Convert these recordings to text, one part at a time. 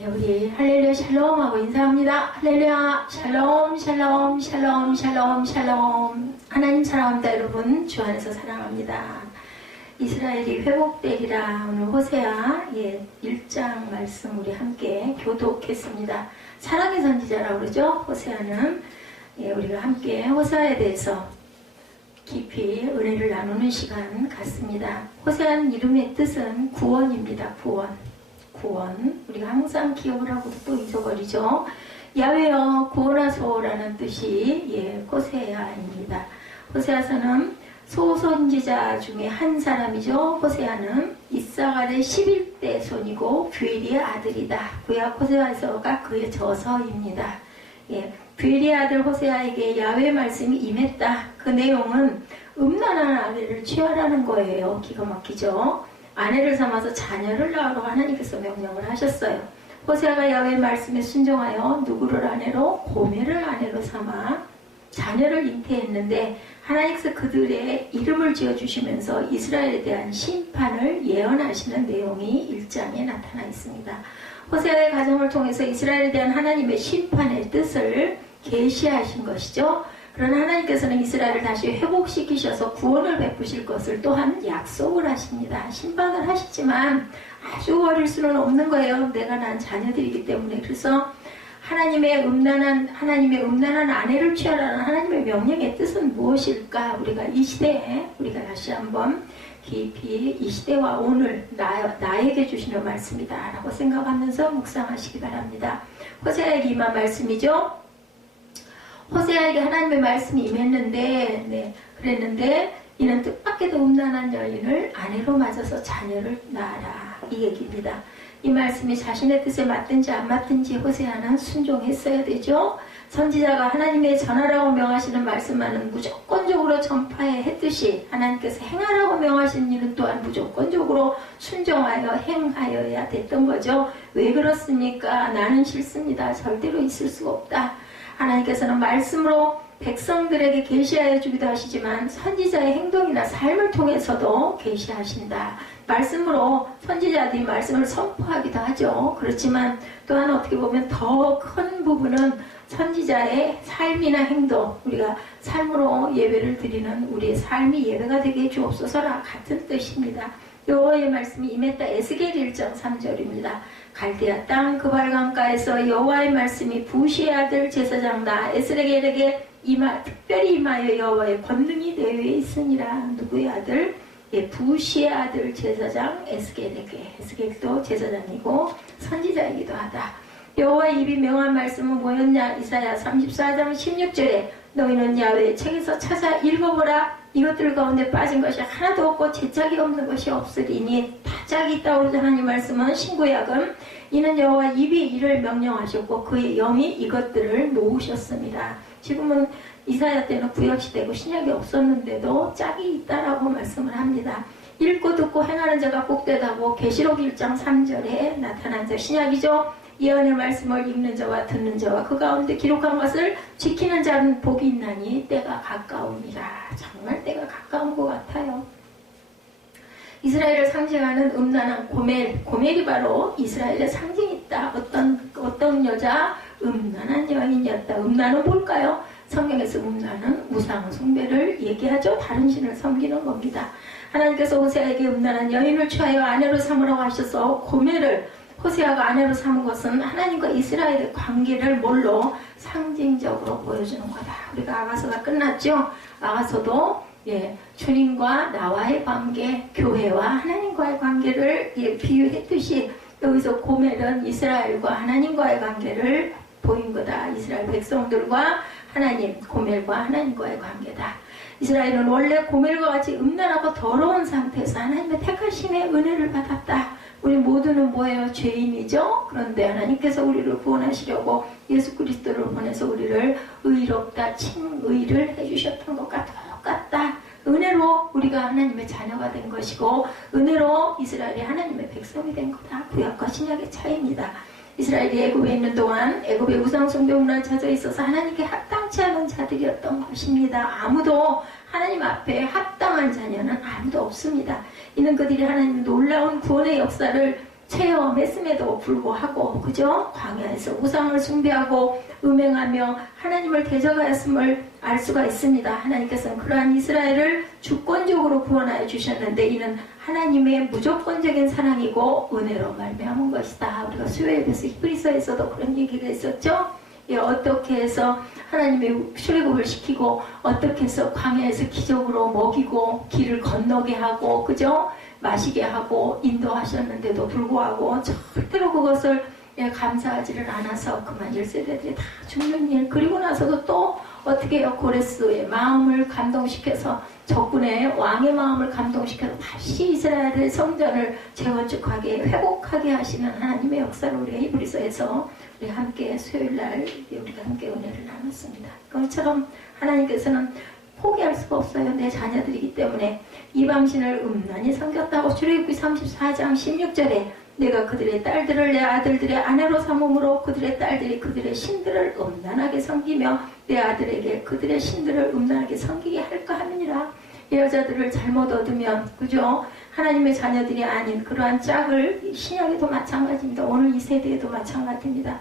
예, 우리 할렐루야 샬롬 하고 인사합니다. 할렐루야 샬롬 샬롬 샬롬 샬롬 샬롬. 하나님 사랑합니다. 여러분 주 안에서 사랑합니다. 이스라엘이 회복되리라. 오늘 호세아 1장 말씀 우리 함께 교독했습니다. 사랑의 선지자라고 그러죠. 호세아는 우리가 함께 호세아에 대해서 깊이 은혜를 나누는 시간 같습니다. 호세아는 이름의 뜻은 구원입니다. 구원. 우리가 항상 기억을 하고 또 잊어버리죠. 야훼여 구원하소라는 뜻이 호세아입니다. 호세아서는 소선지자 중에 한 사람이죠. 호세아는 이사갈의 11대 손이고 뷰엘의 아들이다. 구약 호세아서가 그의 저서입니다. 뷰엘의 아들 호세아에게 야훼 말씀이 임했다. 그 내용은 음란한 아내를 취하라는 거예요. 기가 막히죠. 아내를 삼아서 자녀를 낳으라고 하나님께서 명령을 하셨어요. 호세아가 야훼 말씀에 순종하여 누구를 아내로? 고멜을 아내로 삼아 자녀를 잉태했는데 하나님께서 그들의 이름을 지어주시면서 이스라엘에 대한 심판을 예언하시는 내용이 1장에 나타나 있습니다. 호세아의 가정을 통해서 이스라엘에 대한 하나님의 심판의 뜻을 계시하신 것이죠. 그러나 하나님께서는 이스라엘을 다시 회복시키셔서 구원을 베푸실 것을 또한 약속을 하십니다. 심판을 하시지만 아주 어릴 수는 없는 거예요. 내가 낳은 자녀들이기 때문에. 그래서 하나님의 음란한 아내를 취하라는 하나님의 명령의 뜻은 무엇일까? 우리가 이 시대에 우리가 다시 한번 깊이 이 시대와 오늘 나에게 주시는 말씀이다 라고 생각하면서 묵상하시기 바랍니다. 호세아에게 임한 말씀이죠. 호세아에게 하나님의 말씀이 임했는데 그랬는데 이는 뜻밖에도 음란한 여인을 아내로 맞아서 자녀를 낳아라. 이 얘기입니다. 이 말씀이 자신의 뜻에 맞든지 안 맞든지 호세아는 순종했어야 되죠. 선지자가 하나님의 전하라고 명하시는 말씀만은 무조건적으로 전파해 했듯이 하나님께서 행하라고 명하신 일은 또한 무조건적으로 순종하여 행하여야 됐던 거죠. 왜 그렇습니까? 나는 싫습니다. 절대로 있을 수가 없다. 하나님께서는 말씀으로 백성들에게 계시하여 주기도 하시지만 선지자의 행동이나 삶을 통해서도 계시하신다. 말씀으로 선지자들이 말씀을 선포하기도 하죠. 그렇지만 또한 어떻게 보면 더 큰 부분은 선지자의 삶이나 행동, 우리가 삶으로 예배를 드리는 우리의 삶이 예배가 되게 해 주옵소서라 같은 뜻입니다. 여호와의 말씀이 임했다. 에스겔 1장 3절입니다. 갈대아 땅 그발강가에서 여호와의 말씀이 부시의 아들 제사장 나 에스겔에게 특별히 임하여 여호와의 권능이 내 위에 있으니라. 누구의 아들? 부시의 아들 제사장 에스겔에게. 에스겔도 제사장이고 선지자이기도 하다. 여호와의 입이 명한 말씀은 뭐였냐? 이사야 34장 16절에 너희는 야훼의 책에서 찾아 읽어보라. 이것들 가운데 빠진 것이 하나도 없고 제짝이 없는 것이 없으리니 다 짝이 있다고 그러죠. 하나님 말씀은 신구약은 이는 여호와 입이 이를 명령하셨고 그의 영이 이것들을 놓으셨습니다. 지금은 이사야 때는 구약시대고 신약이 없었는데도 짝이 있다라고 말씀을 합니다. 읽고 듣고 행하는 자가 복되다고 계시록 1장 3절에 나타난 자 신약이죠. 예언의 말씀을 읽는 자와 듣는 자와 그 가운데 기록한 것을 지키는 자는 복이 있나니 때가 가까우니라. 정말 때가 가까운 것 같아요. 이스라엘을 상징하는 음란한 고멜이 바로 이스라엘의 상징이다. 어떤 여자? 음란한 여인이었다. 음란은 뭘까요? 성경에서 음란은 우상 숭배를 얘기하죠. 다른 신을 섬기는 겁니다. 하나님께서 호세아에게 음란한 여인을 취하여 아내로 삼으라고 하셔서 고멜을 호세아가 아내로 삼은 것은 하나님과 이스라엘의 관계를 뭘로? 상징적으로 보여주는 거다. 우리가 아가서가 끝났죠. 아가서도 주님과 나와의 관계, 교회와 하나님과의 관계를 비유했듯이 여기서 고멜은 이스라엘과 하나님과의 관계를 보인 거다. 이스라엘 백성들과 하나님, 고멜과 하나님과의 관계다. 이스라엘은 원래 고멜과 같이 음란하고 더러운 상태에서 하나님의 택하심의 은혜를 받았다. 우리 모두는 뭐예요? 죄인이죠? 그런데 하나님께서 우리를 구원하시려고 예수 그리스도를 보내서 우리를 의롭다, 칭의를 해주셨던 것과 똑같다. 은혜로 우리가 하나님의 자녀가 된 것이고 은혜로 이스라엘이 하나님의 백성이 된 거다. 구약과 신약의 차이입니다. 이스라엘이 애굽에 있는 동안 애굽의 우상숭배 문화에 젖어 있어서 하나님께 합당치 않은 자들이었던 것입니다. 아무도 하나님 앞에 합당한 자녀는 아무도 없습니다. 이는 그들이 하나님의 놀라운 구원의 역사를 체험했음에도 불구하고 그죠? 광야에서 우상을 숭배하고 음행하며 하나님을 대적하였음을 알 수가 있습니다. 하나님께서는 그러한 이스라엘을 주권적으로 구원하여 주셨는데 이는 하나님의 무조건적인 사랑이고 은혜로 말미암은 것이다. 우리가 수요예배에서 히브리서에서도 그런 얘기가 있었죠. 예, 어떻게 해서 하나님의 출애굽을 시키고 어떻게 해서 광야에서 기적으로 먹이고 길을 건너게 하고 그죠? 마시게 하고 인도하셨는데도 불구하고 절대로 그것을 감사하지를 않아서 그만 1세대들이 다 죽는 일. 그리고 나서도 또 어떻게 해요? 고레스의 마음을 감동시켜서 적군의 왕의 마음을 감동시켜서 다시 이스라엘의 성전을 재건축하게 회복하게 하시는 하나님의 역사를 우리가 히브리서에서 우리 함께 수요일날 우리가 함께 은혜를 나눴습니다. 그것처럼 하나님께서는 포기할 수가 없어요. 내 자녀들이기 때문에 이방신을 음란히 섬겼다고 출애굽기 34장 16절에 내가 그들의 딸들을 내 아들들의 아내로 삼음으로 그들의 딸들이 그들의 신들을 음란하게 섬기며 내 아들에게 그들의 신들을 음란하게 섬기게 할까 하느니라. 여자들을 잘못 얻으면 그죠? 하나님의 자녀들이 아닌 그러한 짝을 신약에도 마찬가지입니다. 오늘 이 세대에도 마찬가지입니다.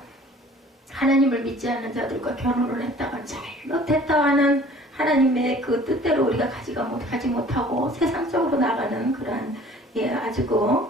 하나님을 믿지 않는 자들과 결혼을 했다가 잘못했다 하는 하나님의 그 뜻대로 우리가 가지 못하고 세상적으로 나가는 그러한 아주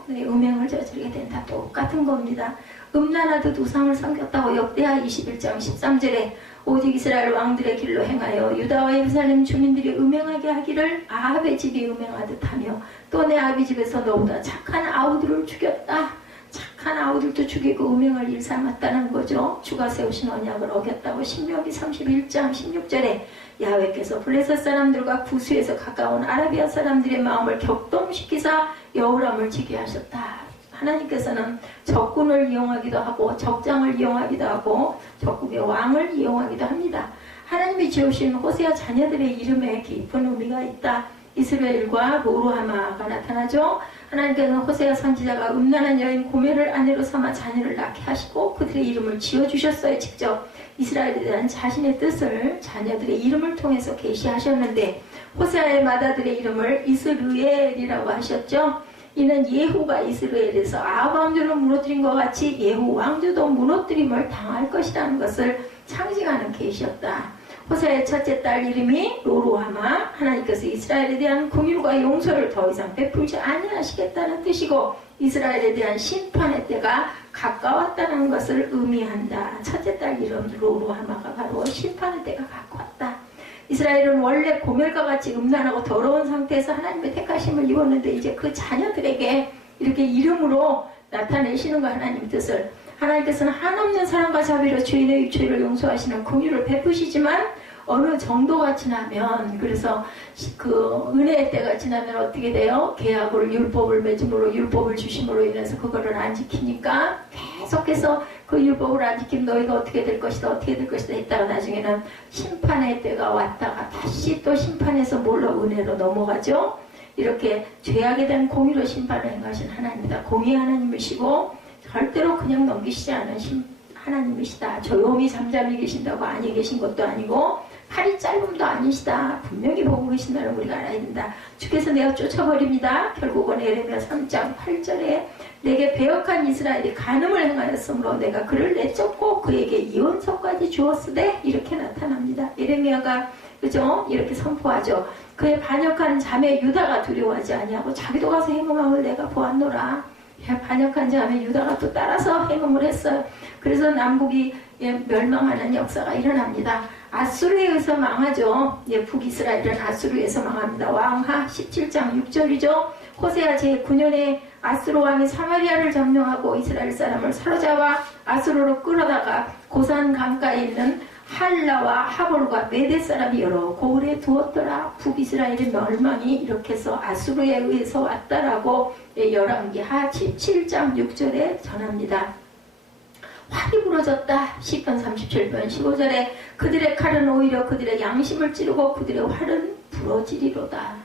음행을 저지르게 된다. 똑같은 겁니다. 음란하듯 우상을 섬겼다고 역대하 21장 13절에 오직 이스라엘 왕들의 길로 행하여 유다와 예루살렘 주민들이 음행하게 하기를 아합의 집이 음행하듯 하며 또 내 아비 집에서 너보다 착한 아우들을 죽였다. 착한 아우들도 죽이고 음행을 일삼았다는 거죠. 주가 세우신 언약을 어겼다고 신명기 31장 16절에 야훼께서 블레셋 사람들과 구스에서 가까운 아라비아 사람들의 마음을 격동시키사 여호람을 지게 하셨다. 하나님께서는 적군을 이용하기도 하고 적장을 이용하기도 하고 적국의 왕을 이용하기도 합니다. 하나님이 지으신 호세아 자녀들의 이름에 깊은 의미가 있다. 이스라엘과 로루하마가 나타나죠. 하나님께서는 호세아 선지자가 음란한 여인 고멜을 아내로 삼아 자녀를 낳게 하시고 그들의 이름을 지어주셨어요. 직접 이스라엘에 대한 자신의 뜻을 자녀들의 이름을 통해서 계시하셨는데 호세아의 맏아들의 이름을 이스르엘이라고 하셨죠. 이는 예후가 이스라엘에서 아합 왕조를 무너뜨린 것 같이 예후 왕조도 무너뜨림을 당할 것이라는 것을 상징하는 계시였다. 호세아의 첫째 딸 이름이 로루하마. 하나님께서 이스라엘에 대한 긍휼과 용서를 더 이상 베풀지 아니하시겠다는 뜻이고 이스라엘에 대한 심판의 때가 가까웠다는 것을 의미한다. 첫째 딸 이름 로루하마가 바로 심판의 때가 가까웠다. 이스라엘은 원래 고멜과 같이 음란하고 더러운 상태에서 하나님의 택하심을 입었는데 이제 그 자녀들에게 이렇게 이름으로 나타내시는 거 하나님 뜻을. 하나님께서는 한없는 사랑과 자비로 죄인의 죄를 용서하시는 긍휼을 베푸시지만 어느 정도가 지나면 그래서 그 은혜의 때가 지나면 어떻게 돼요? 계약을 율법을 맺음으로 율법을 주심으로 인해서 그거를 안 지키니까 계속해서 그 율법을 안 지키면 너희가 어떻게 될 것이다 어떻게 될 것이다 했다가 나중에는 심판의 때가 왔다가 다시 또 심판에서 뭘로 은혜로 넘어가죠. 이렇게 죄악에 대한 공의로 심판을 행하신 하나님이다. 공의의 하나님이시고 절대로 그냥 넘기시지 않은 하나님이시다. 조용히 잠잠히 계신다고 안에 계신 것도 아니고 팔이 짧음도 아니시다. 분명히 보고 계신다는 우리가 알아야 된다. 주께서 내가 쫓아버립니다. 결국은 에레미야 3장 8절에 내게 배역한 이스라엘이 간음을 행하였으므로 내가 그를 내쫓고 그에게 이혼서까지 주었으되 이렇게 나타납니다. 에레미야가 그죠? 이렇게 선포하죠. 그의 반역한 자매 유다가 두려워하지 아니하고 자기도 가서 행음함을 내가 보았노라. 반역한 자매 유다가 또 따라서 행음을 했어요. 그래서 남북이 멸망하는 역사가 일어납니다. 아수르에 의해서 망하죠. 북이스라엘은 아수르에 의해서 망합니다. 왕하 17장 6절이죠. 호세아 제9년에 아수르 왕이 사마리아를 점령하고 이스라엘 사람을 사로잡아 아수르로 끌어다가 고산 강가에 있는 할라와 하볼과 메대 사람이 여러 고을에 두었더라. 북이스라엘의 멸망이 이렇게 해서 아수르에 의해서 왔다라고 열왕기하 17장 6절에 전합니다. 활이 부러졌다. 시편 37편 15절에 그들의 칼은 오히려 그들의 양심을 찌르고 그들의 활은 부러지리로다.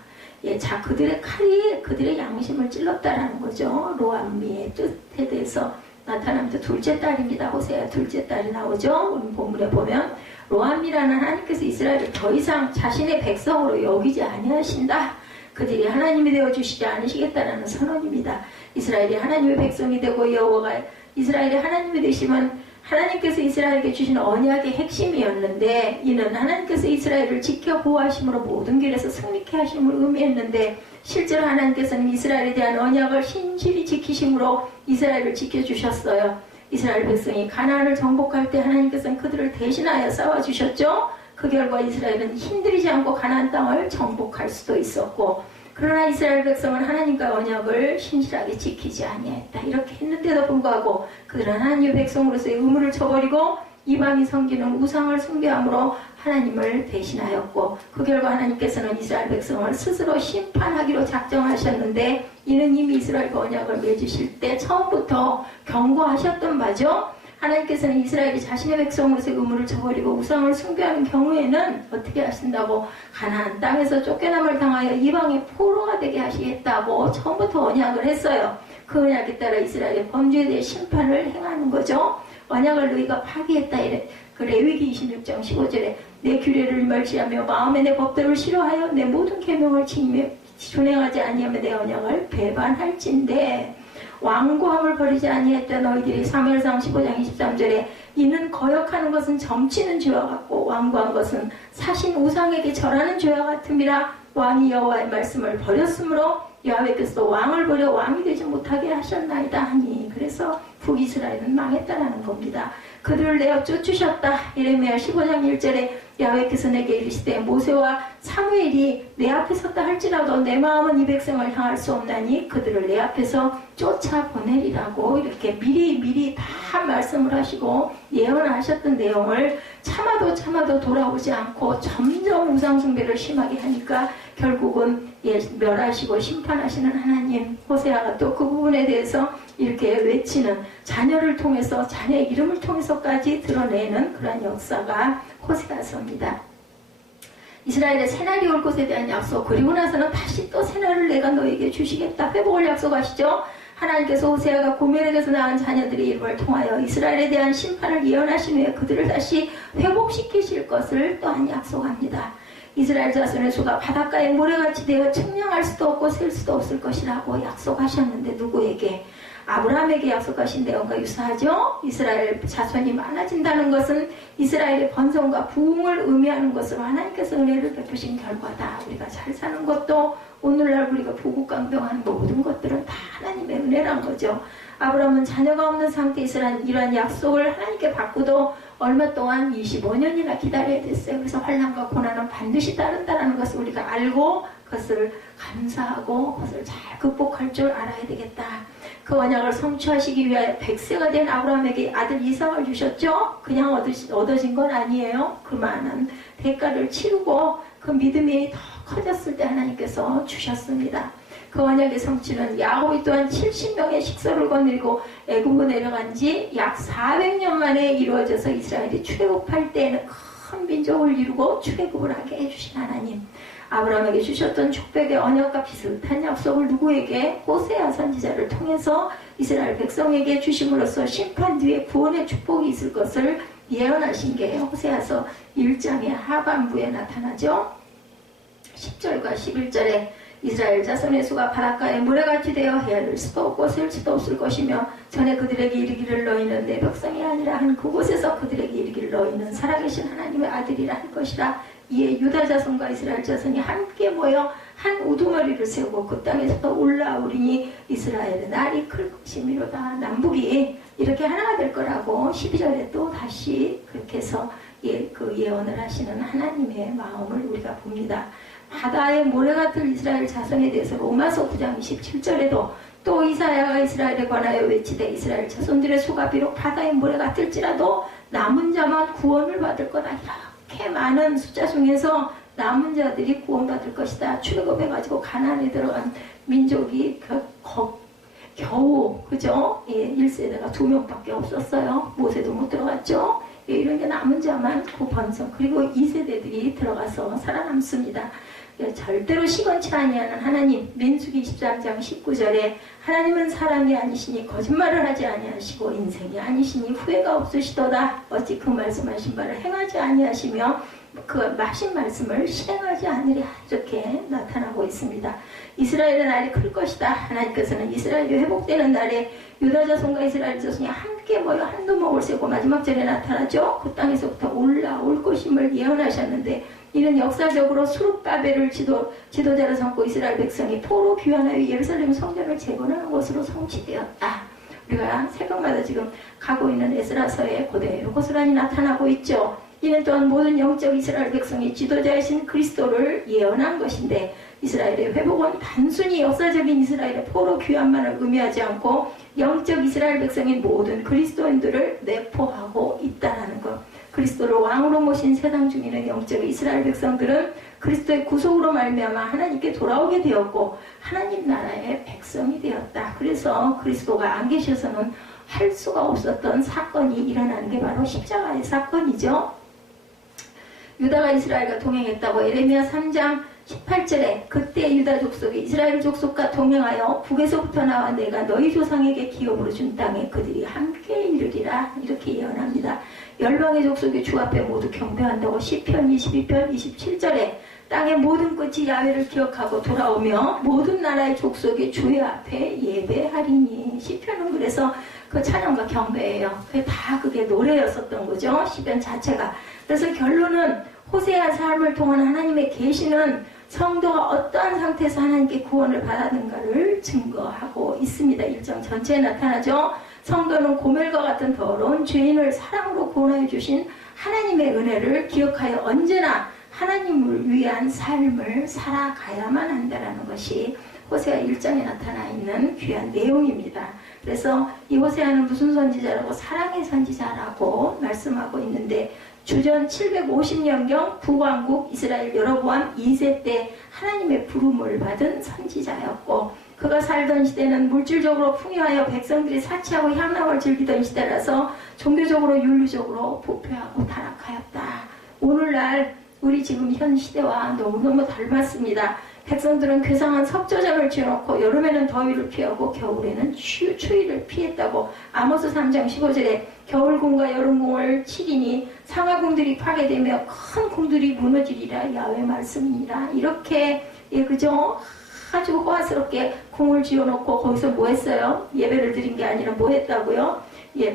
자, 그들의 칼이 그들의 양심을 찔렀다라는 거죠. 로암미의 뜻에 대해서 나타납니다. 둘째 딸입니다. 호세아 둘째 딸이 나오죠. 오늘 본문에 보면 로암이라는 하나님께서 이스라엘을 더 이상 자신의 백성으로 여기지 아니하신다. 그들이 하나님이 되어주시지 않으시겠다는 선언입니다. 이스라엘이 하나님의 백성이 되고 여호와가 이스라엘이 하나님이 되시면 하나님께서 이스라엘에게 주신 언약의 핵심이었는데, 이는 하나님께서 이스라엘을 지켜 보호하심으로 모든 길에서 승리케 하심을 의미했는데, 실제로 하나님께서는 이스라엘에 대한 언약을 신실히 지키심으로 이스라엘을 지켜주셨어요. 이스라엘 백성이 가나안을 정복할 때 하나님께서는 그들을 대신하여 싸워주셨죠. 그 결과 이스라엘은 힘들이지 않고 가나안 땅을 정복할 수도 있었고, 그러나 이스라엘 백성은 하나님과 언약을 신실하게 지키지 아니했다. 이렇게 했는데도 불구하고 그들은 하나님의 백성으로서의 의무를 저버리고 이방이 섬기는 우상을 숭배함으로 하나님을 배신하였고, 그 결과 하나님께서는 이스라엘 백성을 스스로 심판하기로 작정하셨는데, 이는 이미 이스라엘과 언약을 맺으실 때 처음부터 경고하셨던 바죠. 하나님께서는 이스라엘이 자신의 백성으로서의 의무를 저버리고 우상을 숭배하는 경우에는 어떻게 하신다고? 가나안 땅에서 쫓겨남을 당하여 이방의 포로가 되게 하시겠다고 처음부터 언약을 했어요. 그 언약에 따라 이스라엘의 범죄에 대해 심판을 행하는 거죠. 언약을 너희가 파기했다 이래. 그 레위기 26장 15절에 내 규례를 멸시하며 마음에 내 법도를 싫어하여 내 모든 계명을 준행하지 아니하며 내 언약을 배반할진대. 완고함을 버리지 아니했다 너희들이 사무엘상 15장 23절에 이는 거역하는 것은 점치는 죄와 같고 완고한 것은 사신 우상에게 절하는 죄와 같음이라. 왕이 여호와의 말씀을 버렸으므로 여호와께서도 왕을 버려 왕이 되지 못하게 하셨나이다 하니. 그래서 북이스라엘은 망했다라는 겁니다. 그들을 내어 쫓으셨다. 예레미야 15장 1절에 야훼께서 내게 이르시되 모세와 사무엘이 내 앞에 섰다 할지라도 내 마음은 이 백성을 향할 수 없나니 그들을 내 앞에서 쫓아보내리라고 이렇게 미리 다 말씀을 하시고 예언하셨던 내용을 참아도 돌아오지 않고 점점 우상숭배를 심하게 하니까 결국은 멸하시고 심판하시는 하나님. 호세아가 또 그 부분에 대해서 이렇게 외치는, 자녀를 통해서 자녀의 이름을 통해서까지 드러내는 그런 역사가 호세아서입니다. 이스라엘의 새날이 올 것에 대한 약속, 그리고 나서는 다시 또 새날을 내가 너에게 주시겠다 회복을 약속하시죠. 하나님께서 호세아가 고멜에게서 낳은 자녀들의 이름을 통하여 이스라엘에 대한 심판을 예언하신 후에 그들을 다시 회복시키실 것을 또한 약속합니다. 이스라엘 자손의 수가 바닷가에 모래같이 되어 측량할 수도 없고 셀 수도 없을 것이라고 약속하셨는데, 누구에게? 아브라함에게 약속하신 내용과 유사하죠. 이스라엘 자손이 많아진다는 것은 이스라엘의 번성과 부흥을 의미하는 것으로 하나님께서 은혜를 베푸신 결과다. 우리가 잘 사는 것도, 오늘날 우리가 부국강병하는 모든 것들은 다 하나님의 은혜란 거죠. 아브라함은 자녀가 없는 상태에서 이러한 약속을 하나님께 받고도 얼마 동안 25년이나 기다려야 됐어요. 그래서 환난과 고난은 반드시 따른다는 것을 우리가 알고 그것을 감사하고 그것을 잘 극복할 줄 알아야 되겠다. 그 언약을 성취하시기 위하여 100세가 된 아브라함에게 아들 이삭을 주셨죠. 그냥 얻어진 건 아니에요. 그 많은 대가를 치르고 그 믿음이 더 커졌을 때 하나님께서 주셨습니다. 그 언약의 성취는 야곱이 또한 70명의 식소를 거느리고 애굽으로 내려간 지 약 400년 만에 이루어져서 이스라엘이 출애굽할 때에는 큰 민족을 이루고 출애굽을 하게 해주신 하나님. 아브라함에게 주셨던 축복의 언약과 비슷한 약속을 누구에게? 호세아 선지자를 통해서 이스라엘 백성에게 주심으로써 심판 뒤에 구원의 축복이 있을 것을 예언하신 게 호세아서 1장의 하반부에 나타나죠. 10절과 11절에 이스라엘 자손의 수가 바닷가에 모래같이 되어 헤아릴 수도 없고 셀 수도 없을 것이며 전에 그들에게 이르기를 너희는 내 백성이 아니라 한 그곳에서 그들에게 이르기를 너희는 살아계신 하나님의 아들이라 할 것이라. 이에 유다 자손과 이스라엘 자손이 함께 모여 한 우두머리를 세우고 그 땅에서 올라오리니 이스라엘의 날이 클 것이미로다. 남북이 이렇게 하나가 될 거라고 12절에 또 다시 그렇게 해서 그 예언을 하시는 하나님의 마음을 우리가 봅니다. 바다의 모래 같은 이스라엘 자손에 대해서 로마서 9장 27절에도 또 이사야가 이스라엘에 관하여 외치되 이스라엘 자손들의 수가 비록 바다의 모래 같을지라도 남은 자만 구원을 받을 거다. 이렇게 많은 숫자 중에서 남은 자들이 구원받을 것이다. 출애굽해가지고 가나안에 들어간 민족이 겨우 그죠? 1세대가 2명밖에 없었어요. 모세도 못 들어갔죠. 이런 게 남은 자만 구번성 그리고 2세대들이 들어가서 살아남습니다. 절대로 시건치 아니하는 하나님. 민수기 23장 19절에 하나님은 사람이 아니시니 거짓말을 하지 아니하시고 인생이 아니시니 후회가 없으시도다. 어찌 그 말씀하신 바를 행하지 아니하시며 그 마신 말씀을 실행하지 않으랴. 이렇게 나타나고 있습니다. 이스라엘의 날이 클 것이다. 하나님께서는 이스라엘이 회복되는 날에 유다 자손과 이스라엘 자손이 함께 모여 한두 목을 세고 마지막 절에 나타나죠. 그 땅에서부터 올라올 것임을 예언하셨는데 이는 역사적으로 수룹바벨을 지도자로 삼고 이스라엘 백성이 포로 귀환하여 예루살렘 성전을 재건하는 것으로 성취되었다. 우리가 새벽마다 지금 가고 있는 에스라서에 그대로 고스란히 나타나고 있죠. 이는 또한 모든 영적 이스라엘 백성이 지도자이신 그리스도를 예언한 것인데 이스라엘의 회복은 단순히 역사적인 이스라엘의 포로 귀환만을 의미하지 않고 영적 이스라엘 백성인 모든 그리스도인들을 내포하고 있다는 것. 그리스도를 왕으로 모신 세상 중에는 영적 이스라엘 백성들은 그리스도의 구속으로 말미암아 하나님께 돌아오게 되었고 하나님 나라의 백성이 되었다. 그래서 그리스도가 안 계셔서는 할 수가 없었던 사건이 일어나는 게 바로 십자가의 사건이죠. 유다가 이스라엘과 동행했다고 예레미야 3장 18절에 그때 유다 족속이 이스라엘 족속과 동행하여 북에서부터 나와 내가 너희 조상에게 기업으로 준 땅에 그들이 함께 이르리라. 이렇게 예언합니다. 열방의 족속이 주 앞에 모두 경배한다고 시편 22편 27절에 땅의 모든 끝이 야훼를 기억하고 돌아오며 모든 나라의 족속이 주의 앞에 예배하리니. 시편은 그래서 그 찬양과 경배예요. 그게 노래였었던 거죠. 시편 자체가. 그래서 결론은 호세아 삶을 통한 하나님의 계시는 성도가 어떠한 상태에서 하나님께 구원을 받았는가를 증거하고 있습니다. 1장 전체에 나타나죠. 성도는 고멜과 같은 더러운 죄인을 사랑으로 구원해 주신 하나님의 은혜를 기억하여 언제나 하나님을 위한 삶을 살아가야만 한다는 것이 호세아 1장에 나타나 있는 귀한 내용입니다. 그래서 이 호세아는 무슨 선지자라고 사랑의 선지자라고 말씀하고 있는데 주전 750년경 북왕국 이스라엘 여로보암 2세 때 하나님의 부름을 받은 선지자였고 그가 살던 시대는 물질적으로 풍요하여 백성들이 사치하고 향락을 즐기던 시대라서 종교적으로 윤리적으로 부패하고 타락하였다. 오늘날 우리 지금 현 시대와 너무너무 닮았습니다. 백성들은 괴상한 섭조장을 지어놓고 여름에는 더위를 피하고 겨울에는 추위를 피했다고 아모스 3장 15절에 겨울궁과 여름궁을 치리니 상하궁들이 파괴되며 큰 궁들이 무너지리라 야훼 말씀이니라. 이렇게 그죠? 아주 호화스럽게 궁을 지어놓고 거기서 뭐 했어요? 예배를 드린 게 아니라 뭐 했다고요?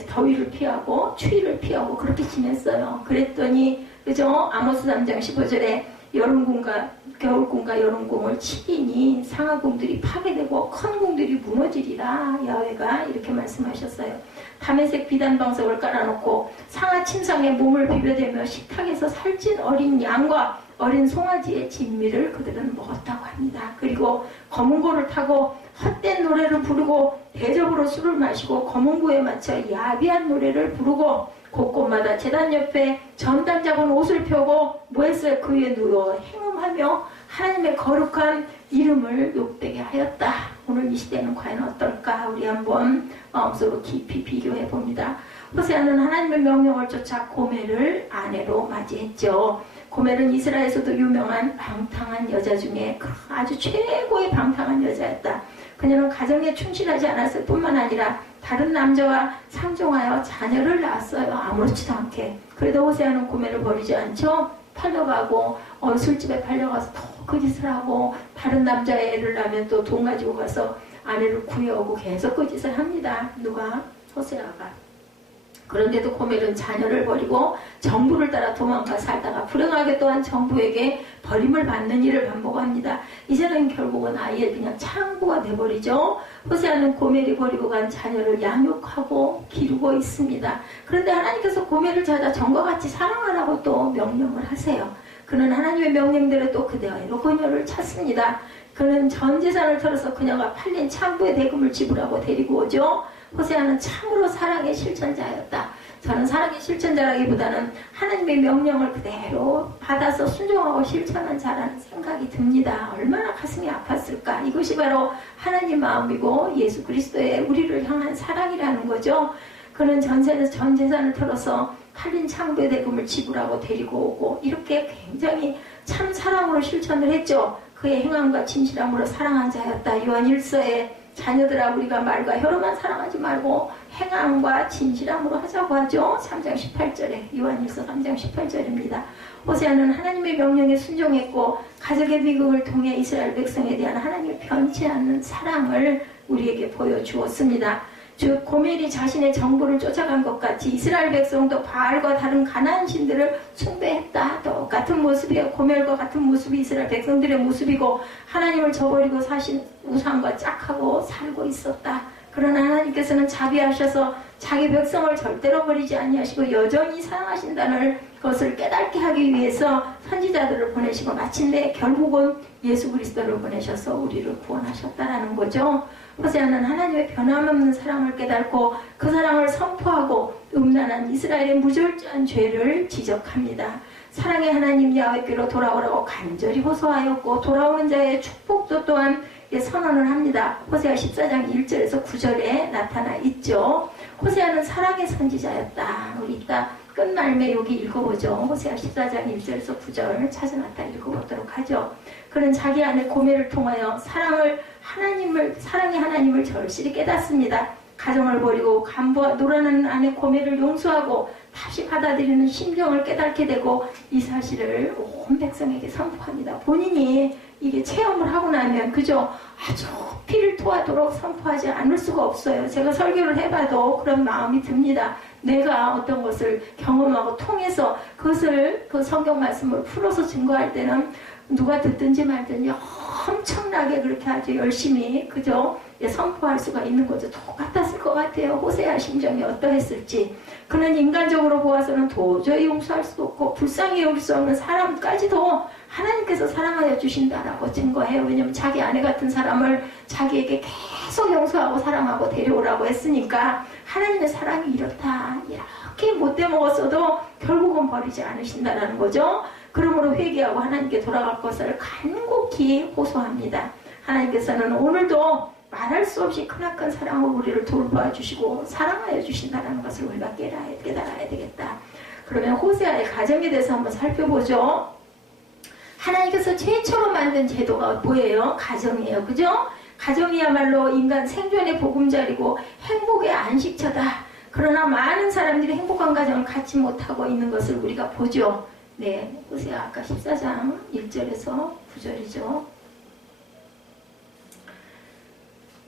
더위를 피하고 추위를 피하고 그렇게 지냈어요. 그랬더니 그죠? 아모스 3장 15절에 여름궁과 겨울궁과 여름궁을 치리니 상하궁들이 파괴되고 큰 궁들이 무너지리라. 야훼가 이렇게 말씀하셨어요. 다메섹 비단방석을 깔아놓고 상하 침상에 몸을 비벼대며 식탁에서 살찐 어린 양과 어린 송아지의 진미를 그들은 먹었다고 합니다. 그리고 검은고를 타고 헛된 노래를 부르고 대접으로 술을 마시고 검은고에 맞춰 야비한 노래를 부르고 곳곳마다 제단 옆에 전단 잡은 옷을 펴고 뭐 했어요? 그 위에 누워 행음하며 하나님의 거룩한 이름을 욕되게 하였다. 오늘 이 시대는 과연 어떨까? 우리 한번 마음속으로 깊이 비교해 봅니다. 호세아는 하나님의 명령을 쫓아 고멜을 아내로 맞이했죠. 고멜은 이스라엘에서도 유명한 방탕한 여자 중에 아주 최고의 방탕한 여자였다. 그녀는 가정에 충실하지 않았을 뿐만 아니라 다른 남자와 상종하여 자녀를 낳았어요. 아무렇지도 않게. 그래도 호세아는 고멜을 버리지 않죠. 팔려가고 술집에 팔려가서 더 그 짓을 하고 다른 남자의 애를 낳으면 또 돈 가지고 가서 아내를 구해오고 계속 그 짓을 합니다. 누가? 호세아가. 그런데도 고멜은 자녀를 버리고 정부를 따라 도망가 살다가 불행하게 또한 정부에게 버림을 받는 일을 반복합니다. 이제는 결국은 아이의 그냥 창구가 돼버리죠. 호세아는 고멜이 버리고 간 자녀를 양육하고 기르고 있습니다. 그런데 하나님께서 고멜을 찾아 전과 같이 사랑하라고 또 명령을 하세요. 그는 하나님의 명령대로 또 그대로 그녀를 찾습니다. 그는 전 재산을 털어서 그녀가 팔린 창부의 대금을 지불하고 데리고 오죠. 호세아는 참으로 사랑의 실천자였다. 저는 사랑의 실천자라기보다는 하나님의 명령을 그대로 받아서 순종하고 실천한 자라는 생각이 듭니다. 얼마나 가슴이 아팠을까. 이것이 바로 하나님 마음이고 예수 그리스도의 우리를 향한 사랑이라는 거죠. 그는 전 재산을 털어서 팔린 창부의 대금을 지불하고 데리고 오고 이렇게 굉장히 참 사랑으로 실천을 했죠. 그의 행함과 진실함으로 사랑한 자였다. 요한 1서에 자녀들아 우리가 말과 혀로만 사랑하지 말고 행함과 진실함으로 하자고 하죠. 3장 18절에 요한 1서 3장 18절입니다. 호세아는 하나님의 명령에 순종했고 가족의 비극을 통해 이스라엘 백성에 대한 하나님의 변치 않는 사랑을 우리에게 보여주었습니다. 즉 고멜이 자신의 정보를 쫓아간 것 같이 이스라엘 백성도 바알과 다른 가나안 신들을 숭배했다. 똑같은 모습이에요. 고멜과 같은 모습이 이스라엘 백성들의 모습이고 하나님을 저버리고 사신 우상과 짝하고 살고 있었다. 그러나 하나님께서는 자비하셔서 자기 백성을 절대로 버리지 아니하시고 여전히 사랑하신다는 것을 깨닫게 하기 위해서 선지자들을 보내시고 마침내 결국은 예수 그리스도를 보내셔서 우리를 구원하셨다라는 거죠. 호세아는 하나님의 변함없는 사랑을 깨닫고 그 사랑을 선포하고 음란한 이스라엘의 무절제한 죄를 지적합니다. 사랑의 하나님 야훼께로 돌아오라고 간절히 호소하였고 돌아오는 자의 축복도 또한 선언을 합니다. 호세아 14장 1절에서 9절에 나타나 있죠. 호세아는 사랑의 선지자였다. 우리 이따 끝말매 여기 읽어보죠. 호세아 14장 1절에서 9절 찾아놨다 읽어보도록 하죠. 그는 자기 아내 고멜을 통하여 사랑의 하나님을 절실히 깨닫습니다. 가정을 버리고 간부와 놀아나는 아내 고멜을 용서하고 다시 받아들이는 심정을 깨닫게 되고 이 사실을 온 백성에게 선포합니다. 본인이 이게 체험을 하고 나면 그저 아주 피를 토하도록 선포하지 않을 수가 없어요. 제가 설교를 해봐도 그런 마음이 듭니다. 내가 어떤 것을 경험하고 통해서 그것을 그 성경 말씀을 풀어서 증거할 때는 누가 듣든지 말든지 엄청나게 그렇게 아주 열심히 그저 선포할 수가 있는 거죠. 똑같았을 것 같아요. 호세아 심정이 어떠했을지. 그는 인간적으로 보아서는 도저히 용서할 수도 없고 불쌍히 여길 수 없는 사람까지도 하나님께서 사랑하여 주신다라고 증거해요. 왜냐하면 자기 아내 같은 사람을 자기에게 계속 용서하고 사랑하고 데려오라고 했으니까 하나님의 사랑이 이렇다. 이렇게 못돼 먹었어도 결국은 버리지 않으신다라는 거죠. 그러므로 회개하고 하나님께 돌아갈 것을 간곡히 호소합니다. 하나님께서는 오늘도 말할 수 없이 크나큰 사랑으로 우리를 돌보아 주시고 사랑하여 주신다는 것을 우리가 깨달아야 되겠다. 그러면 호세아의 가정에 대해서 한번 살펴보죠. 하나님께서 최초로 만든 제도가 뭐예요? 가정이에요. 그죠? 가정이야말로 인간 생존의 보금자리고 행복의 안식처다. 그러나 많은 사람들이 행복한 가정을 갖지 못하고 있는 것을 우리가 보죠. 네, 호세아 아까 14장 1절에서 9절이죠.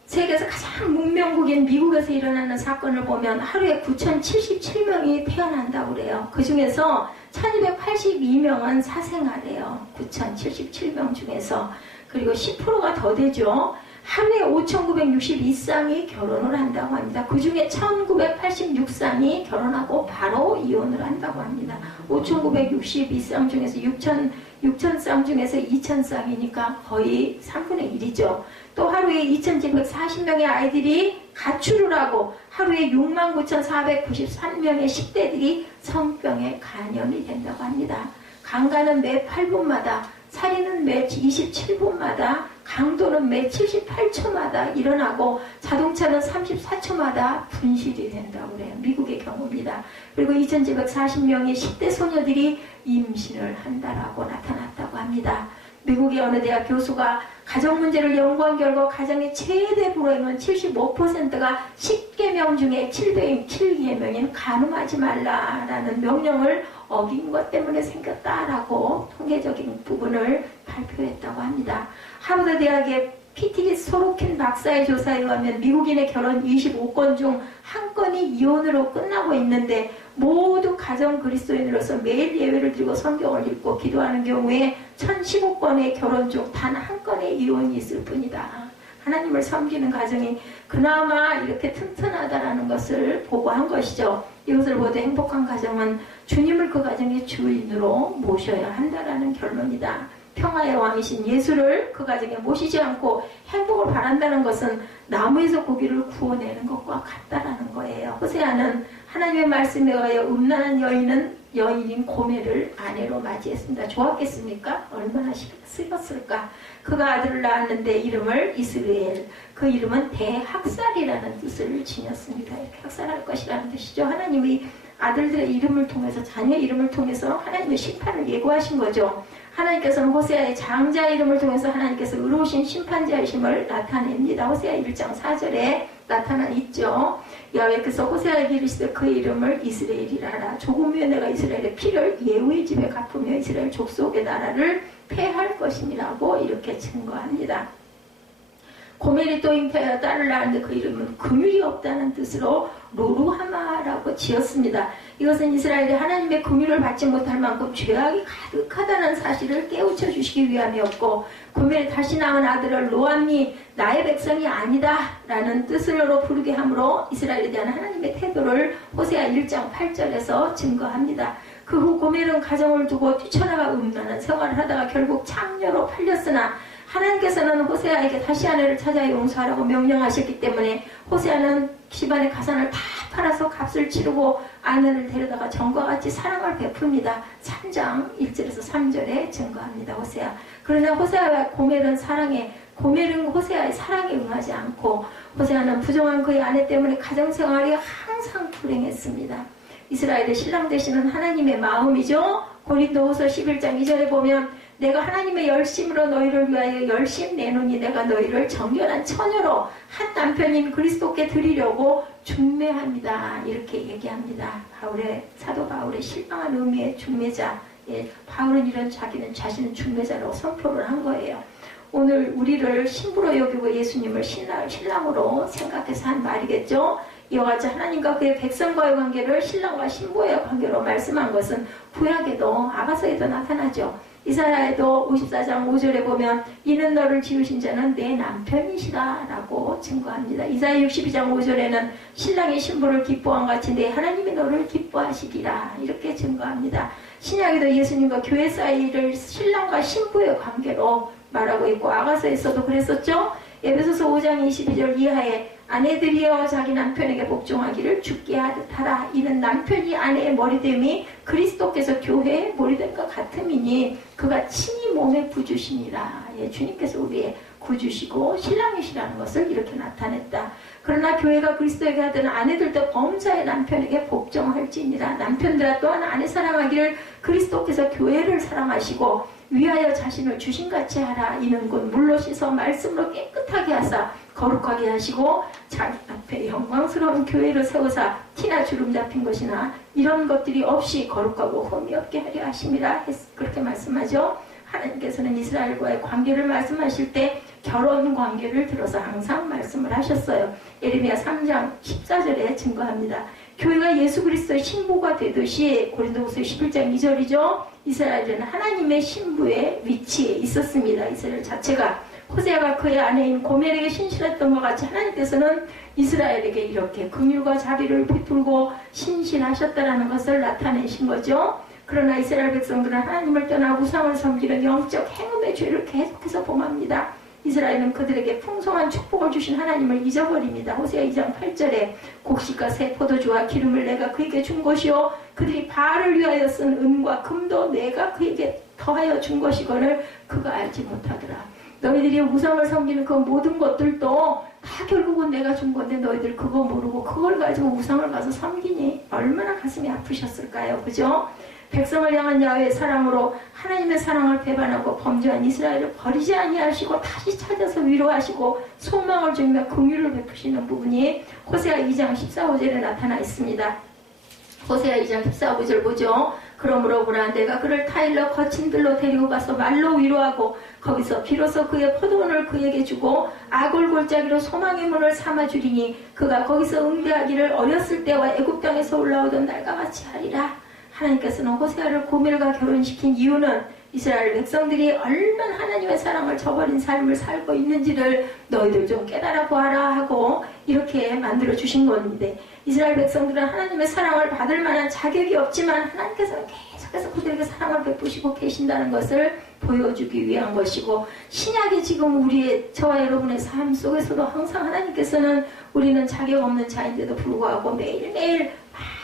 세계에서 가장 문명국인 미국에서 일어나는 사건을 보면 하루에 9,077명이 태어난다고 그래요. 그 중에서 1,282명은 사생아래요. 9,077명 중에서. 그리고 10%가 더 되죠. 하루에 5,962쌍이 결혼을 한다고 합니다. 그 중에 1,986쌍이 결혼하고 바로 이혼을 한다고 합니다. 5,962쌍 중에서 6,000쌍 중에서 2,000쌍이니까 거의 3분의 1이죠. 또 하루에 2,740명의 아이들이 가출을 하고 하루에 69,493명의 10대들이 성병에 간염이 된다고 합니다. 강간은 매 8분마다, 살인은 매 27분마다, 강도는 매 78초마다 일어나고 자동차는 34초마다 분실이 된다고 그래요. 미국의 경우입니다. 그리고 2,740명의 10대 소녀들이 임신을 한다라고 나타났다고 합니다. 미국의 어느 대학 교수가 가정 문제를 연구한 결과 가정의 최대 불행은 75%가 10계명 중에 7계명인 간음하지 말라라는 명령을 어긴 것 때문에 생겼다라고 통계적인 부분을 발표했다고 합니다. 하버드 대학의 피티리 소로킨 박사의 조사에 의하면 미국인의 결혼 25건 중 한 건이 이혼으로 끝나고 있는데 모두 가정 그리스도인으로서 매일 예배를 드리고 성경을 읽고 기도하는 경우에 1,015건의 결혼 중 단 한 건의 이혼이 있을 뿐이다. 하나님을 섬기는 가정이 그나마 이렇게 튼튼하다라는 것을 보고한 것이죠. 이것을 보되 행복한 가정은 주님을 그 가정의 주인으로 모셔야 한다라는 결론이다. 평화의 왕이신 예수를 그 가정에 모시지 않고 행복을 바란다는 것은 나무에서 고기를 구워내는 것과 같다라는 거예요. 호세아는 하나님의 말씀에 의하여 음란한 여인은 여인인 고멜을 아내로 맞이했습니다. 좋았겠습니까? 얼마나 슬펐을까? 그가 아들을 낳았는데 이름을 이스라엘, 그 이름은 대학살이라는 뜻을 지녔습니다. 이렇게 학살할 것이라는 뜻이죠. 하나님이 아들들의 이름을 통해서, 자녀 이름을 통해서 하나님의 심판을 예고하신 거죠. 하나님께서는 호세아의 장자 이름을 통해서 하나님께서 의로우신 심판자이심을 나타냅니다. 호세아 1장 4절에 나타나 있죠. 여호와께서 호세아에게 이르시되 그 이름을 이스라엘이라 하라. 조금 후에 내가 이스라엘의 피를 예후의 집에 갚으며 이스라엘 족속의 나라를 폐할 것이니라고 이렇게 증거합니다. 고멜이 또 잉태하여 딸을 낳았는데 그 이름은 긍휼이 없다는 뜻으로 로루하마라고 지었습니다. 이것은 이스라엘이 하나님의 긍휼을 받지 못할 만큼 죄악이 가득하다는 사실을 깨우쳐 주시기 위함이었고, 고멜이 다시 낳은 아들을 로암이 나의 백성이 아니다 라는 뜻으로 부르게 함으로 이스라엘에 대한 하나님의 태도를 호세아 1장 8절에서 증거합니다. 그 후 고멜은 가정을 두고 뛰쳐나가 음란한 생활을 하다가 결국 창녀로 팔렸으나 하나님께서는 호세아에게 다시 아내를 찾아 용서하라고 명령하셨기 때문에 호세아는 집안의 가산을 다 팔아서 값을 치르고 아내를 데려다가 전과 같이 사랑을 베풉니다. 3장 1절에서 3절에 증거합니다. 호세아. 그러나 호세아와 고멜은 호세아의 사랑에 응하지 않고, 호세아는 부정한 그의 아내 때문에 가정생활이 항상 불행했습니다. 이스라엘의 신랑 되시는 하나님의 마음이죠. 고린도후서 11장 2절에 보면 내가 하나님의 열심으로 너희를 위하여 열심 내노니 내가 너희를 정결한 처녀로 한 남편인 그리스도께 드리려고 중매합니다. 이렇게 얘기합니다. 사도 바울의 실망한 의미의 중매자. 바울은 이런 자신은 중매자라고 선포를 한 거예요. 오늘 우리를 신부로 여기고 예수님을 신랑으로 생각해서 한 말이겠죠. 이와 같이 하나님과 그의 백성과의 관계를 신랑과 신부의 관계로 말씀한 것은 구약에도 아가서에도 나타나죠. 이사야에도 54장 5절에 보면 이는 너를 지으신 자는 내 남편이시다 라고 증거합니다. 이사야 62장 5절에는 신랑이 신부를 기뻐한 같이 내 하나님이 너를 기뻐하시리라 이렇게 증거합니다. 신약에도 예수님과 교회 사이를 신랑과 신부의 관계로 말하고 있고, 아가서에서도 그랬었죠. 에베소서 5장 22절 이하에 아내들이여 자기 남편에게 복종하기를 주께 하라. 이는 남편이 아내의 머리됨이 그리스도께서 교회의 머리됨 것 같음이니 그가 친히 몸의 구주시니라. 주님께서 우리의 구주시고 신랑이시라는 것을 이렇게 나타냈다. 그러나 교회가 그리스도에게 하던 아내들도 범사의 남편에게 복종할지니라. 남편들아 또한 아내 사랑하기를 그리스도께서 교회를 사랑하시고 위하여 자신을 주신같이 하라. 이는 곧 물로 씻어 말씀으로 깨끗하게 하사 거룩하게 하시고 자기 앞에 영광스러운 교회를 세우사 티나 주름 잡힌 것이나 이런 것들이 없이 거룩하고 흠이 없게 하려 하심이라. 그렇게 말씀하죠. 하나님께서는 이스라엘과의 관계를 말씀하실 때 결혼 관계를 들어서 항상 말씀을 하셨어요. 예레미야 3장 14절에 증거합니다. 교회가 예수 그리스도의 신부가 되듯이, 고린도후서 11장 2절이죠. 이스라엘은 하나님의 신부의 위치에 있었습니다. 이스라엘 자체가. 호세아가 그의 아내인 고멜에게 신실했던 것 같이 하나님께서는 이스라엘에게 이렇게 긍휼과 자비를 베풀고 신실하셨다는 것을 나타내신 거죠. 그러나 이스라엘 백성들은 하나님을 떠나 우상을 섬기는 영적 행음의 죄를 계속해서 범합니다. 이스라엘은 그들에게 풍성한 축복을 주신 하나님을 잊어버립니다. 호세아 2장 8절에 곡식과 새 포도주와 기름을 내가 그에게 준 것이요 그들이 바알을 위하여 쓴 은과 금도 내가 그에게 더하여 준 것이거늘 그가 알지 못하더라. 너희들이 우상을 섬기는 그 모든 것들도 다 결국은 내가 준 건데 너희들 그거 모르고 그걸 가지고 우상을 가서 섬기니 얼마나 가슴이 아프셨을까요? 그죠? 백성을 향한 야훼의 사랑으로 하나님의 사랑을 배반하고 범죄한 이스라엘을 버리지 아니하시고 다시 찾아서 위로하시고 소망을 주며 긍휼을 베푸시는 부분이 호세아 2장 14~15절에 나타나 있습니다. 호세아 2장 14~15절 보죠. 그러므로 보라 내가 그를 타일러 거친 들로 데리고 가서 말로 위로하고 거기서 비로소 그의 포도원을 그에게 주고 아골 골짜기로 소망의 문을 삼아주리니 그가 거기서 응대하기를 어렸을 때와 애굽 땅에서 올라오던 날과 같이 하리라. 하나님께서는 호세아를 고멜과 결혼시킨 이유는 이스라엘 백성들이 얼마나 하나님의 사랑을 저버린 삶을 살고 있는지를 너희들 좀 깨달아 보아라 하고 이렇게 만들어 주신 건데, 이스라엘 백성들은 하나님의 사랑을 받을 만한 자격이 없지만 하나님께서는 계속해서 그들에게 사랑을 베푸시고 계신다는 것을 보여주기 위한 것이고, 신약이 지금 저와 여러분의 삶 속에서도 항상 하나님께서는 우리는 자격 없는 자인데도 불구하고 매일매일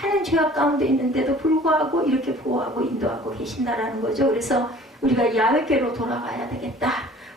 많은 죄악 가운데 있는데도 불구하고 이렇게 보호하고 인도하고 계신다라는 거죠. 그래서 우리가 야훼께로 돌아가야 되겠다.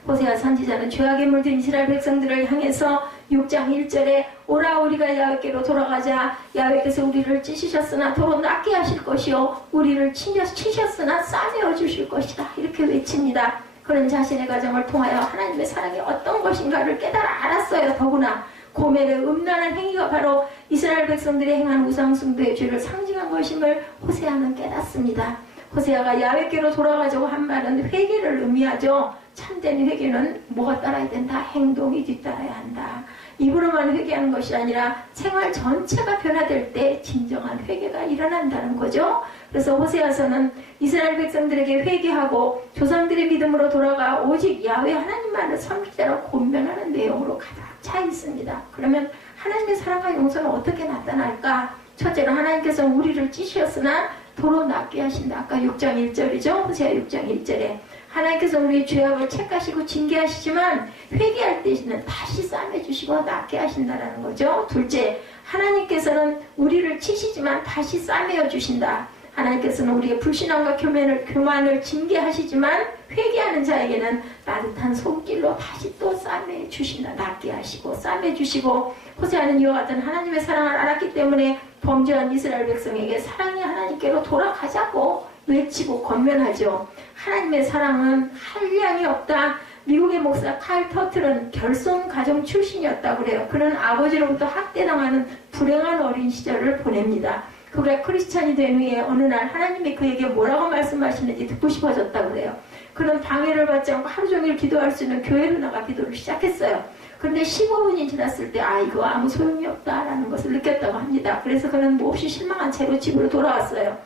호세아 선지자는 죄악에 물든 이스라엘 백성들을 향해서 6장 1절에 오라 우리가 야훼께로 돌아가자. 야훼께서 우리를 찢으셨으나 도로 낫게 하실 것이요 우리를 치셨으나 싸매어 주실 것이다. 이렇게 외칩니다. 그런 자신의 가정을 통하여 하나님의 사랑이 어떤 것인가를 깨달아 알았어요. 더구나 고멜의 음란한 행위가 바로 이스라엘 백성들이 행한 우상숭배의 죄를 상징한 것임을 호세아는 깨닫습니다. 호세아가 야훼께로 돌아가자고 한 말은 회개를 의미하죠. 참된 회개는 뭐가 따라야 된다? 행동이 뒤따라야 한다. 입으로만 회개하는 것이 아니라 생활 전체가 변화될 때 진정한 회개가 일어난다는 거죠. 그래서 호세아서는 이스라엘 백성들에게 회개하고 조상들의 믿음으로 돌아가 오직 야훼 하나님만을 섬기자로 권면하는 내용으로 가득 차 있습니다. 그러면 하나님의 사랑과 용서는 어떻게 나타날까? 첫째로 하나님께서 우리를 찢으셨으나 도로 낫게 하신다. 아까 6장 1절이죠. 호세아 6장 1절에 하나님께서 우리의 죄악을 책하시고 징계하시지만 회개할 때는 다시 싸매주시고 낫게 하신다는 거죠. 둘째, 하나님께서는 우리를 치시지만 다시 싸매어 주신다. 하나님께서는 우리의 불신앙과 교만을 징계하시지만 회개하는 자에게는 따뜻한 손길로 다시 또 싸매 주신다. 낫게 하시고 싸매 주시고 호세아는 이와 같은 하나님의 사랑을 알았기 때문에 범죄한 이스라엘 백성에게 사랑의 하나님께로 돌아가자고 외치고 권면하죠. 하나님의 사랑은 한량이 없다. 미국의 목사 칼 터틀은 결손 가정 출신이었다고 그래요. 그는 아버지로부터 학대당하는 불행한 어린 시절을 보냅니다. 그가 크리스찬이 된 후에 어느 날 하나님이 그에게 뭐라고 말씀하시는지 듣고 싶어졌다고 그래요. 그는 방해를 받지 않고 하루 종일 기도할 수 있는 교회로 나가 기도를 시작했어요. 그런데 15분이 지났을 때 이거 아무 소용이 없다라는 것을 느꼈다고 합니다. 그래서 그는 몹시 실망한 채로 집으로 돌아왔어요.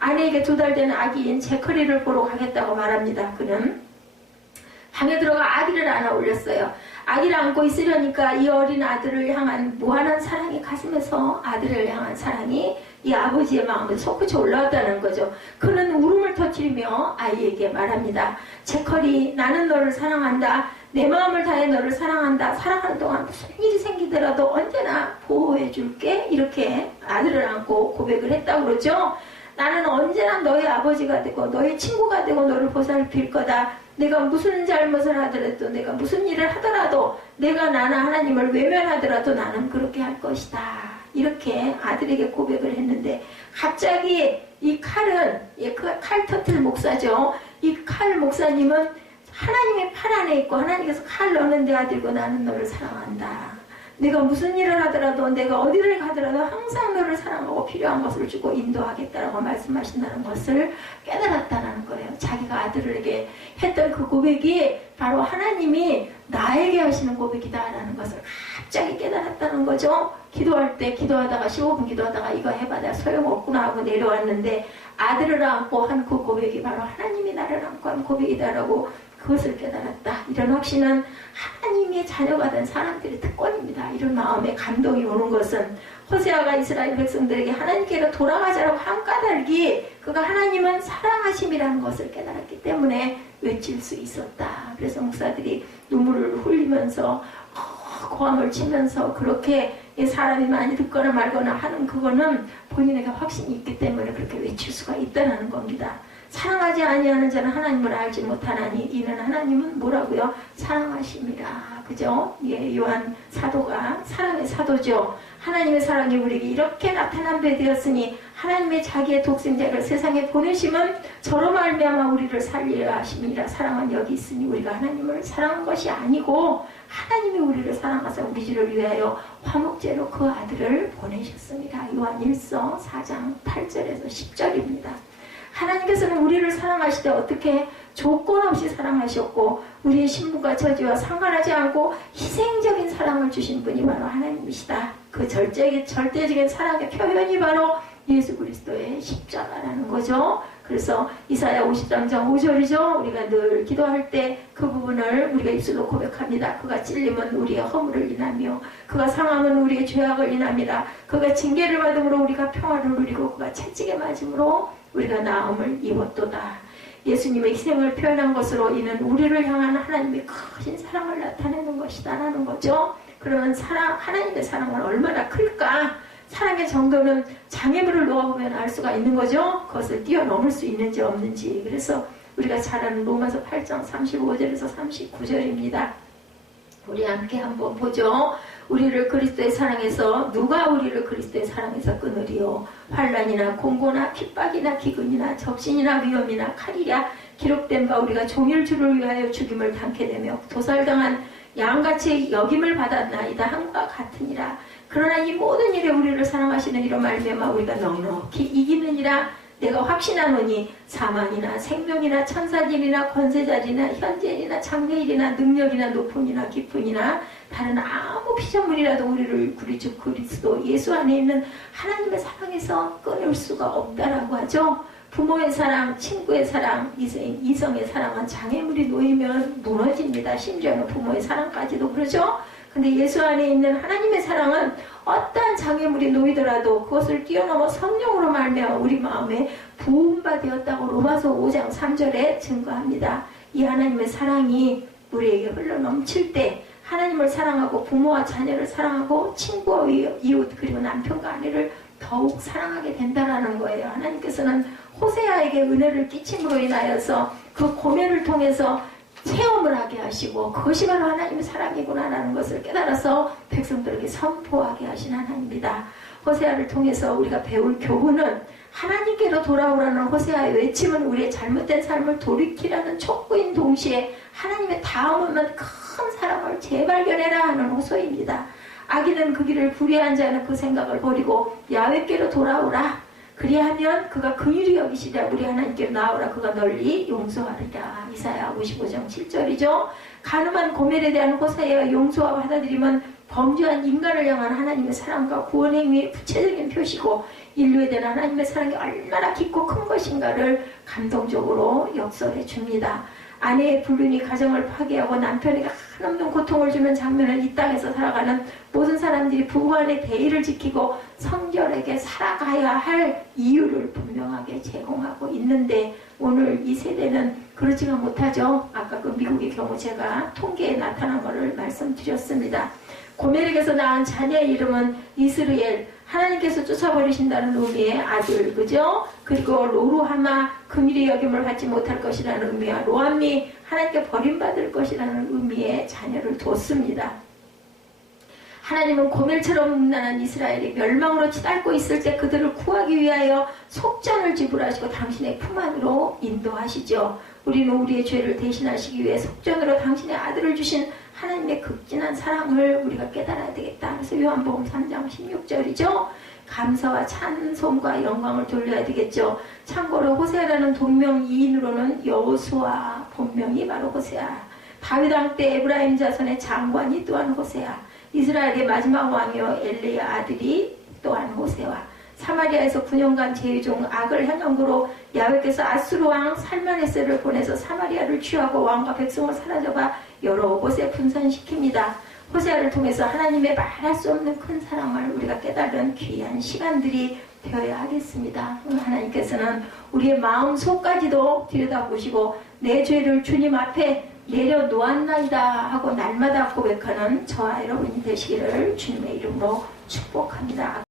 아내에게 2달 된 아기인 제커리를 보러 가겠다고 말합니다. 그는 방에 들어가 아기를 안아 올렸어요. 아기를 안고 있으려니까 이 어린 아들을 향한 무한한 사랑이 가슴에서 아들을 향한 사랑이 이 아버지의 마음에 솟구쳐 올라왔다는 거죠. 그는 울음을 터뜨리며 아이에게 말합니다. 제커리, 나는 너를 사랑한다. 내 마음을 다해 너를 사랑한다. 사랑하는 동안 무슨 일이 생기더라도 언제나 보호해 줄게. 이렇게 아들을 안고 고백을 했다고 그러죠. 나는 언제나 너의 아버지가 되고 너의 친구가 되고 너를 보살필 거다. 내가 무슨 잘못을 하더라도 내가 무슨 일을 하더라도 내가 나나 하나님을 외면하더라도 나는 그렇게 할 것이다. 이렇게 아들에게 고백을 했는데 갑자기 이 칼은 칼 터틀 목사죠. 이 칼 목사님은 하나님의 팔 안에 있고 하나님께서 칼 너는 내 아들고 나는 너를 사랑한다. 내가 무슨 일을 하더라도 내가 어디를 가더라도 항상 너를 사랑하고 필요한 것을 주고 인도하겠다라고 말씀하신다는 것을 깨달았다는 거예요. 자기가 아들에게 했던 그 고백이 바로 하나님이 나에게 하시는 고백이다라는 것을 갑자기 깨달았다는 거죠. 기도할 때 기도하다가 15분 기도하다가 이거 해봐야 소용없구나 하고 내려왔는데 아들을 안고 한 그 고백이 바로 하나님이 나를 안고 한 고백이다라고 그것을 깨달았다. 이런 확신은 하나님의 자녀가 된 사람들의 특권입니다. 이런 마음에 감동이 오는 것은 호세아가 이스라엘 백성들에게 하나님께로 돌아가자라고 한 까닭이 그가 하나님은 사랑하심이라는 것을 깨달았기 때문에 외칠 수 있었다. 그래서 목사들이 눈물을 흘리면서 고함을 치면서 그렇게 사람이 많이 듣거나 말거나 하는 그거는 본인에게 확신이 있기 때문에 그렇게 외칠 수가 있다는 겁니다. 사랑하지 아니하는 자는 하나님을 알지 못하나니 이는 하나님은 뭐라고요? 사랑하심이라. 그죠? 예, 요한 사도가 사랑의 사도죠. 하나님의 사랑이 우리에게 이렇게 나타난 배 되었으니 하나님의 자기의 독생자를 세상에 보내심은 저로 말미암아 우리를 살리려 하심이라. 사랑은 여기 있으니 우리가 하나님을 사랑한 것이 아니고 하나님이 우리를 사랑하사 우리 죄를 위하여 화목제로 그 아들을 보내셨습니다. 요한 1서 4장 8절에서 10절입니다. 하나님께서는 우리를 사랑하실 때 어떻게 조건 없이 사랑하셨고 우리의 신분과 처지와 상관하지 않고 희생적인 사랑을 주신 분이 바로 하나님이시다. 그 절대적인 사랑의 표현이 바로 예수 그리스도의 십자가라는 거죠. 그래서 이사야 53장 5절이죠. 우리가 늘 기도할 때 그 부분을 우리가 입술로 고백합니다. 그가 찔림은 우리의 허물을 인하며 그가 상함은 우리의 죄악을 인함이라. 그가 징계를 받음으로 우리가 평화를 누리고 그가 채찍에 맞음으로 우리가 나음을 입었도다. 예수님의 희생을 표현한 것으로 이는 우리를 향한 하나님의 크신 사랑을 나타내는 것이다 라는 거죠. 그러면 하나님의 사랑은 얼마나 클까? 사랑의 정도는 장애물을 놓아보면 알 수가 있는 거죠. 그것을 뛰어넘을 수 있는지 없는지. 그래서 우리가 잘 아는 로마서 8장 35절에서 39절입니다. 우리 함께 한번 보죠. 우리를 그리스도의 사랑에서 누가 우리를 그리스도의 사랑에서 끊으리요. 환난이나 공고나 핍박이나 기근이나 적신이나 위험이나 칼이랴. 기록된 바 우리가 종일 주를 위하여 죽임을 당케 되며 도살당한 양같이 여김을 받았나이다 함과 같으니라. 그러나 이 모든 일에 우리를 사랑하시는 이로 말미암아 우리가 넉넉히 이기느니라. 내가 확신하노니 사망이나 생명이나 천사들이나 권세자리나 현재일이나 장래일이나 능력이나 높음이나 깊음이나 다른 아무 피조물이라도 우리를 우리 주 그리스도 예수 안에 있는 하나님의 사랑에서 끊을 수가 없다라고 하죠. 부모의 사랑, 친구의 사랑, 이성의 사랑은 장애물이 놓이면 무너집니다. 심지어는 부모의 사랑까지도 그러죠. 근데 예수 안에 있는 하나님의 사랑은 어떠한 장애물이 놓이더라도 그것을 뛰어넘어 성령으로 말미암아 우리 마음에 부음바 되었다고 로마서 5장 3절에 증거합니다. 이 하나님의 사랑이 우리에게 흘러넘칠 때 하나님을 사랑하고 부모와 자녀를 사랑하고 친구와 이웃 그리고 남편과 아내를 더욱 사랑하게 된다는 거예요. 하나님께서는 호세아에게 은혜를 끼침으로 인하여서 그 고뇌를 통해서 체험을 하게 하시고 그것이 바로 하나님의 사랑이구나라는 것을 깨달아서 백성들에게 선포하게 하신 하나님입니다. 호세아를 통해서 우리가 배울 교훈은 하나님께로 돌아오라는 호세아의 외침은 우리의 잘못된 삶을 돌이키라는 촉구인 동시에 하나님의 다음 오면 큰 사랑을 재발견해라 하는 호소입니다. 악인은 그 길을 불의한 자는 그 생각을 버리고 야훼께로 돌아오라. 그리하면 그가 긍휼히 여기시랴. 우리 하나님께로 나오라. 그가 널리 용서하리라. 이사야 55장 7절이죠. 간음한 고멜에 대한 호세아의 용서와 받아들임은 범죄한 인간을 향한 하나님의 사랑과 구원 행위의 구체적인 표시고 인류에 대한 하나님의 사랑이 얼마나 깊고 큰 것인가를 감동적으로 역설해 줍니다. 아내의 불륜이 가정을 파괴하고 남편에게 한없는 고통을 주는 장면은 이 땅에서 살아가는 모든 사람들이 부부 간의 대의를 지키고 성결하게 살아가야 할 이유를 분명하게 제공하고 있는데 오늘 이 세대는 그렇지가 못하죠. 아까 그 미국의 경우 제가 통계에 나타난 것을 말씀드렸습니다. 고멜에게서 낳은 자녀의 이름은 이스르엘, 하나님께서 쫓아버리신다는 의미의 아들, 그죠? 그리고 로루하마, 긍휼히 여김을 받지 못할 것이라는 의미와 로암미, 하나님께 버림받을 것이라는 의미의 자녀를 뒀습니다. 하나님은 고멜처럼 음란한 이스라엘이 멸망으로 치닫고 있을 때 그들을 구하기 위하여 속전을 지불하시고 당신의 품 안으로 인도하시죠. 우리는 우리의 죄를 대신하시기 위해 속전으로 당신의 아들을 주신 하나님의 극진한 사랑을 우리가 깨달아야 되겠다. 그래서 요한복음 3장 16절이죠. 감사와 찬송과 영광을 돌려야 되겠죠. 참고로 호세아라는 동명이인으로는 여호수아, 본명이 바로 호세아. 다윗 왕 때 에브라임 자손의 장관이 또한 호세아. 이스라엘의 마지막 왕이요 엘리야 아들이 또한 호세아. 사마리아에서 9년간 제위종 악을 행함으로 야훼께서 아수르 왕 살면에스를 보내서 사마리아를 취하고 왕과 백성을 사라져가 여러 곳에 분산시킵니다. 호세아를 통해서 하나님의 말할 수 없는 큰 사랑을 우리가 깨달은 귀한 시간들이 되어야 하겠습니다. 하나님께서는 우리의 마음 속까지도 들여다보시고 내 죄를 주님 앞에 내려놓았나이다 하고 날마다 고백하는 저와 여러분이 되시기를 주님의 이름으로 축복합니다.